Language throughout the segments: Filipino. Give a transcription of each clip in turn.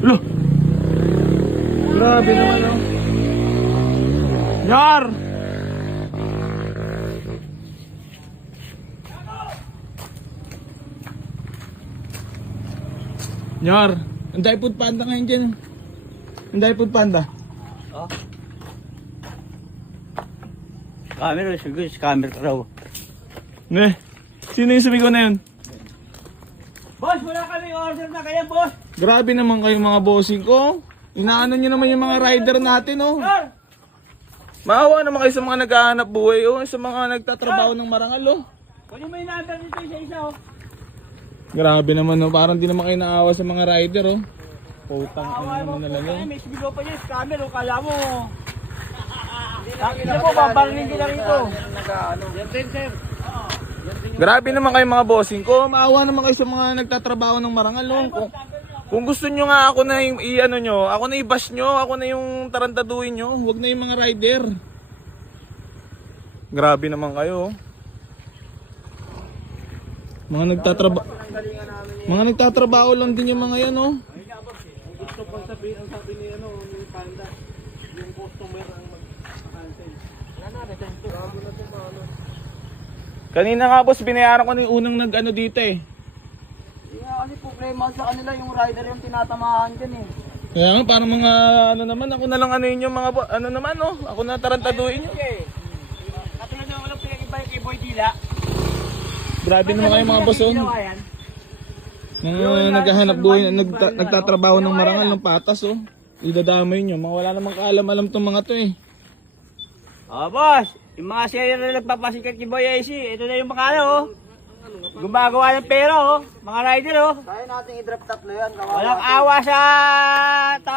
Lo! Grabe naman oh. Yar! Yar! Ang dahil food panda ngayon dyan. Ang dahil food panda. Oh. Camera, siguro camera ka raw. Ne, sino yung sumigaw na yun? Boss, wala kami order na kaya, boss. Grabe naman kayo mga bossing ko. Inaano nyo naman yung mga rider natin oh. Sir! Maawa naman kayo sa mga naghahanap buhay oh. Sa mga nagtatrabaho ng marangal oh. Kunin mo yung number nito isa-isa, oh. Grabe naman oh. Parang di naman kayo naawa sa mga rider oh. Putang Awa mo ano po naman kayo, yun. may sigaw pa niya, scammer, oh. Kala mo. Hindi mo, babalingin kita rito. Yan din, sir. Grabe naman kayo mga bossing ko. Maawa naman kayo sa mga nagtatrabaho ng marangal oh. Kung gusto nyo nga ako na yung i-ano nyo, ako na i-bash nyo, ako na yung tarantaduhin nyo, huwag na yung mga rider. Grabe naman kayo. Mga nagtatrabaho lang din yung mga yan oh. Gusto pang sabihin, ang sabi ni ano, ni Panda, yung customer ang mag-cancel. Wala na, return to. Grabe na ito, ano. Kanina nga boss, binayaran ko na yung unang nag-ano dito eh. Kasi problema sa kanila, yung rider yung tinatamahan dyan eh. Kaya nga, parang mga ano naman, ako na lang ano yun yung mga ano naman oh. Ako na tarantaduhin nyo. Katulad na walang pinag-iba yung kay Boy Dila. Grabe naman kayo mga boss oh. Mga naghahanap buhay, nagtatrabaho ng marangal ng patas oh. Idadamay nyo, mga wala namang kaalam-alam tong mga to eh. Oh boss, yung mga seller na nagpapasikat kay Boy AC, ito na yung mga ano oh. Gumagawa ng pera oh, mga rider oh. Kaya natin i-drop tatlo yan. Walang awa sa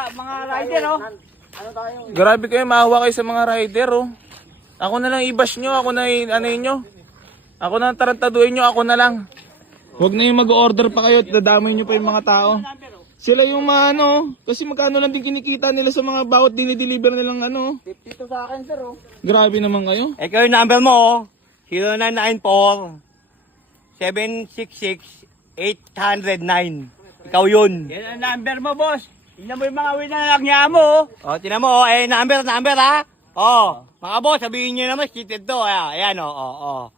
mga rider oh. Ano tayo? Grabe kayo, maawa kayo sa mga rider oh. Ako na lang i-bash nyo, ako na ano nyo. Ako na tarantaduhin nyo, ako na lang. Huwag na yung mag-order pa kayo at dadamay nyo pa yung mga tao. Sila yung mga ano, kasi magkano lang din kinikita nila sa mga bawat dinideliver nilang ano. 52 sa akin, sir, oh. Grabe naman kayo. Ikaw yung number mo oh, 0994 766 809. Ikaw yun. Yan ang number mo, boss. Tingnan mo yung mga winalak niya mo. Oh, tingnan mo, oh, eh, number ha. Oh, mga boss, sabihin niyo naman, cheated to. Ayan, oh.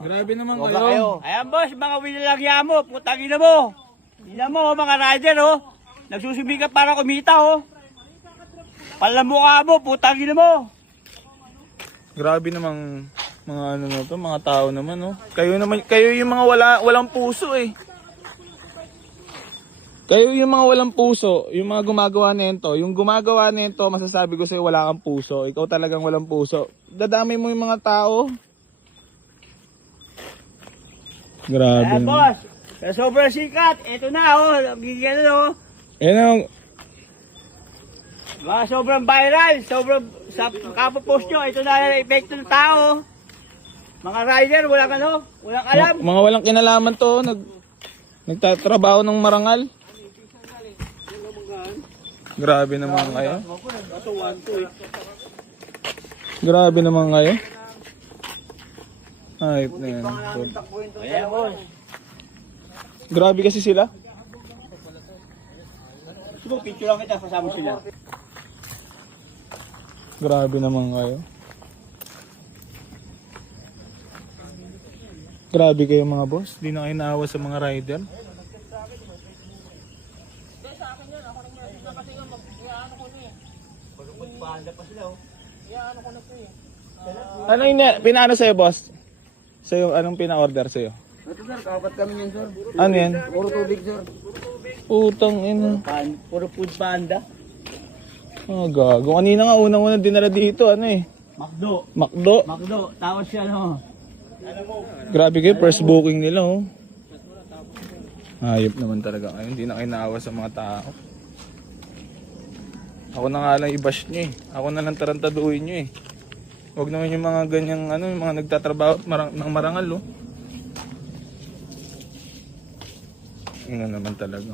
Grabe naman Wala kayo. kayo. Ayan, boss, mga winalak niya mo. Putang ina mo. Tingnan mo, mga rider, oh. Nagsusumikap para kumita, oh. Palamukha mo, putang ina mo. Grabe namang mga ano na to, mga tao naman oh. Kayo naman, kayo yung mga walang puso eh. Kayo yung mga walang puso, yung mga gumagawa nito. Yung gumagawa nito, masasabi ko sa'yo wala kang puso. Ikaw talagang walang puso. Dadamay mo yung mga tao. Grabe. Ayan, boss. Sa sobrang sikat, eto na, oh. Gigyan na, oh. Yan ang, Mga sobrang viral, sobrang sa kapopost nyo, ito na ang epekto ng tao. Mga rider, walang ano, walang alam. mga walang kinalaman to, nagtatrabaho ng marangal. Grabe naman kayo. Grabe naman kayo. Ay, man. Ayan, boss. Grabe kasi sila. Gusto picture lang kita, kasama sila. Grabe naman kayo. Grabe kayo mga boss. Di na kayo naawa sa mga rider. Ano yung pinaano sa'yo boss? Sa'yo, anong pina-order sa'yo? Ito, sir, kapat kami yan, sir. Ano yan? Puro tubig, sir. Putang ina. Puro food panda. Oh, gago. Kanina nga unang-unang dinala dito, ano eh. Makdo. Makdo. Tapos siya, ano. Grabe kayo, first booking nila oh. Hayop naman talaga kayo. Hindi na kayo naawa sa mga tao. Ako na nga lang i-bash nyo eh. Ako na lang tarantaduhin nyo eh. Huwag naman yung mga ganyang ano, yung mga nagtatrabaho ng marangal oh. Yun na naman talaga.